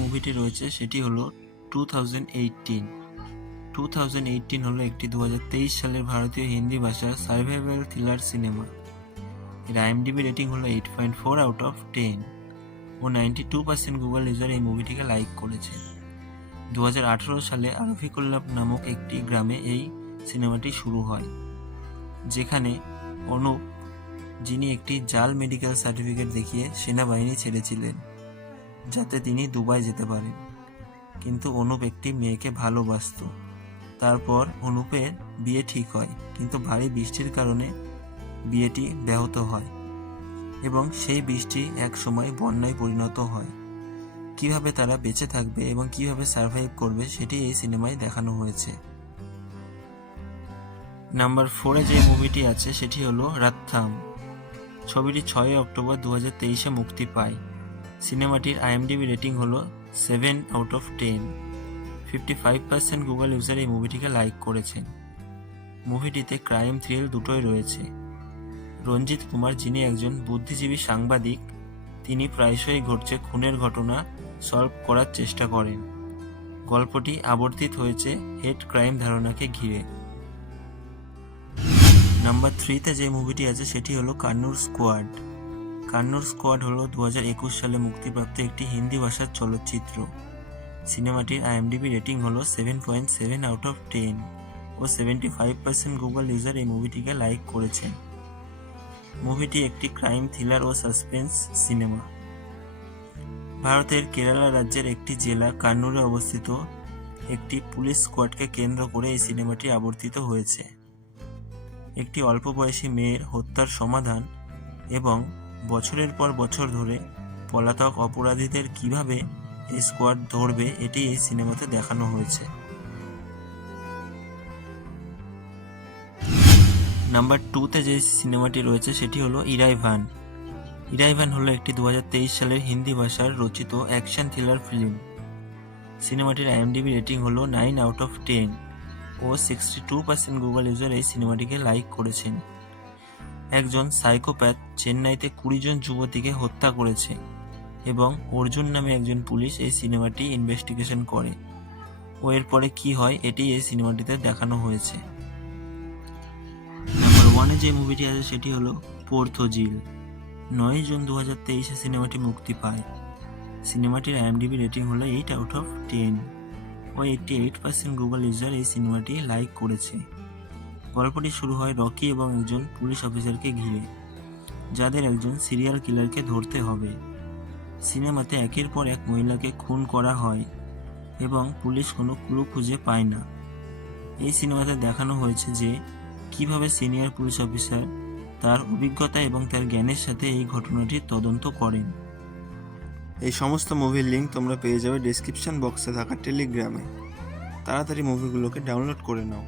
মুভিটি রয়েছে সেটি হলো 2018। 2018 হলো একটি 2023 সালের ভারতীয় হিন্দি ভাষার সার্ভাইভাল থ্রিলার সিনেমা। এর IMDb রেটিং হলো 8.4 আউট অফ 10 ও 92% গুগল ইউজার এই মুভিটিকে লাইক করেছে। 2018 সালে আরফিকুল্লাহ নামক একটি গ্রামে এই সিনেমাটি শুরু হয়, যেখানে অনুপ, যিনি একটি জাল মেডিকেল সার্টিফিকেট দেখিয়ে সেনাবাহিনী ছেড়েছিলেন যাতে তিনি দুবাই যেতে পারেন, কিন্তু অনুপ একটি মেয়েকে ভালোবাসত। তারপর অনুপের বিয়ে ঠিক হয়, কিন্তু ভারী বৃষ্টির কারণে বিয়েটি ব্যাহত হয় এবং সেই বৃষ্টি এক সময় বন্যায় পরিণত হয়। কিভাবে তারা বেঁচে থাকবে এবং কিভাবে সার্ভাইভ করবে সেটি এই সিনেমায় দেখানো হয়েছে। নাম্বার 4-এ যে মুভিটি আছে সেটি হলো রাত্থাম। ছবিটি 6 অক্টোবর 2023-এ মুক্তি পায়। সিনেমাটির IMDb রেটিং হলো 7 আউট অফ 10। 55% গুগল ইউজার এই মুভিটিকে লাইক করেছেন। মুভিটিতে ক্রাইম থ্রিল দুটোই রয়েছে। রঞ্জিত কুমার, যিনি একজন বুদ্ধিজীবী সাংবাদিক, তিনি প্রায়শই ঘটছে খুনের ঘটনা সলভ করার চেষ্টা করেন। গল্পটি আবর্তিত হয়েছে হেড ক্রাইম ধারণাকে ঘিরে। নাম্বার 3-তে যে মুভিটি আছে সেটি হলো কান্নুর স্কোয়াড। কান্নুর স্কোয়াড হলো 2021 সালে মুক্তিপ্রাপ্ত একটি হিন্দি ভাষার চলচ্চিত্র। সিনেমাটির IMDb রেটিং হলো 7.7 আউট অফ 10 ও 75% গুগল ইউজার এই মুভিটিকে লাইক করেছেন। মুভিটি একটি ক্রাইম থ্রিলার ও সাসপেন্স সিনেমা। ভারতের কেরালা রাজ্যের একটি জেলা কান্নুরে অবস্থিত একটি পুলিশ স্কোয়াডকে কেন্দ্র করে এই সিনেমাটি আবর্তিত হয়েছে। একটি অল্প বয়সী মেয়ের হত্যার সমাধান এবং বছরের পর বছর ধরে পলাতক অপরাধীদের কিভাবে এই স্কোয়াড ধরবে এটি এই সিনেমাতে দেখানো হয়েছে। নাম্বার 2-তে যে সিনেমাটি রয়েছে সেটি হলো ইরাইভান। ইরাইভান হলো একটি 2023 সালের হিন্দি ভাষার রচিত অ্যাকশন থ্রিলার ফিল্ম। সিনেমাটির IMDb রেটিং হলো 9 আউট অফ 10 ও 62% গুগল ইউজার এই সিনেমাটিকে লাইক করেছেন। একজন সাইকোপ্যাথ চেন্নাইতে 20 জন যুবতীকে হত্যা করেছে এবং অর্জুন নামে একজন পুলিশ এই সিনেমাটি ইনভেস্টিগেশন করে ও এরপরে কি হয় এটি এই সিনেমাটিতে দেখানো হয়েছে। নাম্বার 1-এ যে মুভিটি আছে সেটি হলো পোর্থোজিল। 9 জুন 2023-এ সিনেমাটি মুক্তি পায়। সিনেমাটির IMDb রেটিং হলো 8 আউট অফ 10 ও 88% গুগল ইউজার এই সিনেমাটি লাইক করেছে। গল্পটি শুরু হয় রকি এবং একজন পুলিশ অফিসারকে ঘিরে, যাদের একজন সিরিয়াল কিলারকে ধরতে হবে। সিনেমাতে একের পর এক মহিলাকে খুন করা হয় এবং পুলিশ কোনো ক্লু খুঁজে পায় না। এই সিনেমাতে দেখানো হয়েছে যে কিভাবে সিনিয়র পুলিশ অফিসার তার অভিজ্ঞতা এবং তার জ্ঞানের সাথে এই ঘটনাটির তদন্ত করেন। এই সমস্ত মুভির লিঙ্ক তোমরা পেয়ে যাবে ডেসক্রিপশন বক্সে থাকা টেলিগ্রামে। তাড়াতাড়ি মুভিগুলোকে ডাউনলোড করে নাও।